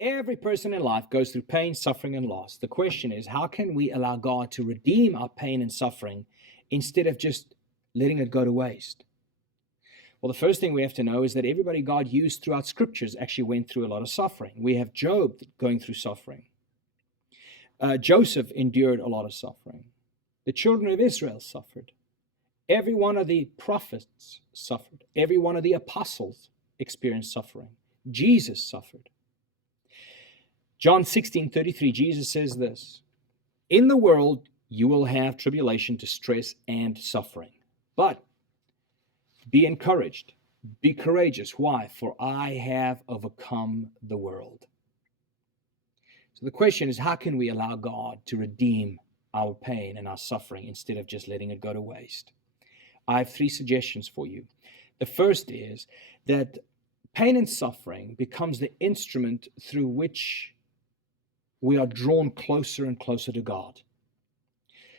Every person in life goes through pain, suffering, and loss. The question is, how can we allow God to redeem our pain and suffering instead of just letting it go to waste? Well, the first thing we have to know is that everybody God used throughout scriptures actually went through a lot of suffering. We have Job going through suffering. Joseph endured a lot of suffering. The children of Israel suffered. Every one of the prophets suffered. Every one of the apostles experienced suffering. Jesus suffered. John 16:33, Jesus says this, "In the world you will have tribulation, distress, and suffering. But be encouraged, be courageous." Why? "For I have overcome the world." So the question is, how can we allow God to redeem our pain and our suffering instead of just letting it go to waste? I have 3 suggestions for you. The first is that pain and suffering becomes the instrument through which we are drawn closer and closer to God.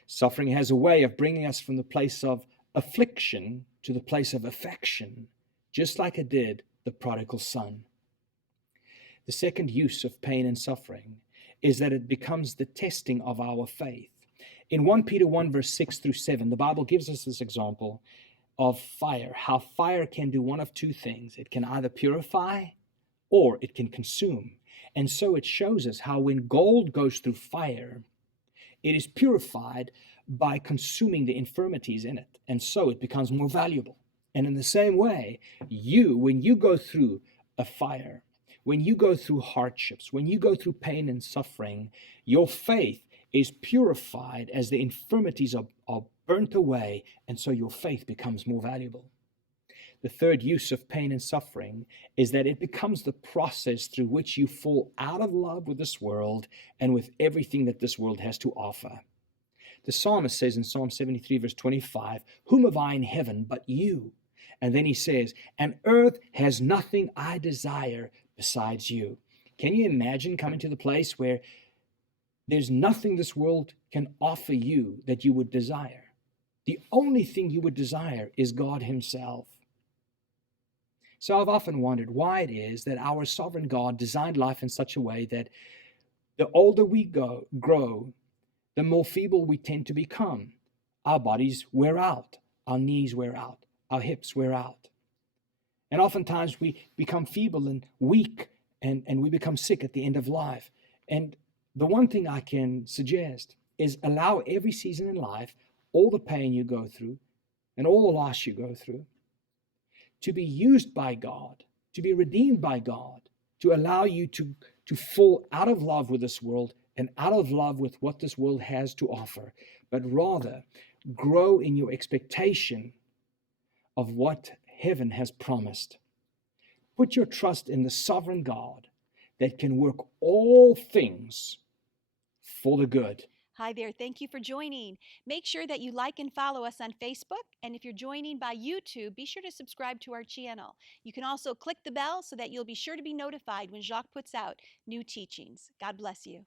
Suffering has a way of bringing us from the place of affliction to the place of affection, just like it did the prodigal son. The second use of pain and suffering is that it becomes the testing of our faith. In 1 Peter 1 verse 6 through 7, the Bible gives us this example of fire, how fire can do one of 2 things. It can either purify or it can consume. And so it shows us how when gold goes through fire, it is purified by consuming the infirmities in it. And so it becomes more valuable. And in the same way, when you go through a fire, when you go through hardships, when you go through pain and suffering, your faith is purified as the infirmities are burnt away. And so your faith becomes more valuable. The third use of pain and suffering is that it becomes the process through which you fall out of love with this world and with everything that this world has to offer. The psalmist says in Psalm 73 verse 25, "Whom have I in heaven but you?" And then he says, "And earth has nothing I desire besides you." Can you imagine coming to the place where there's nothing this world can offer you that you would desire? The only thing you would desire is God himself. So I've often wondered why it is that our sovereign God designed life in such a way that the older we grow, the more feeble we tend to become. Our bodies wear out, our knees wear out, our hips wear out. And oftentimes we become feeble and weak and we become sick at the end of life. And the one thing I can suggest is allow every season in life, all the pain you go through and all the loss you go through, to be used by God, to be redeemed by God, to allow you to fall out of love with this world and out of love with what this world has to offer, but rather grow in your expectation of what heaven has promised. Put your trust in the sovereign God that can work all things for the good. Hi there. Thank you for joining. Make sure that you like and follow us on Facebook. And if you're joining by YouTube, be sure to subscribe to our channel. You can also click the bell so that you'll be sure to be notified when Jacques puts out new teachings. God bless you.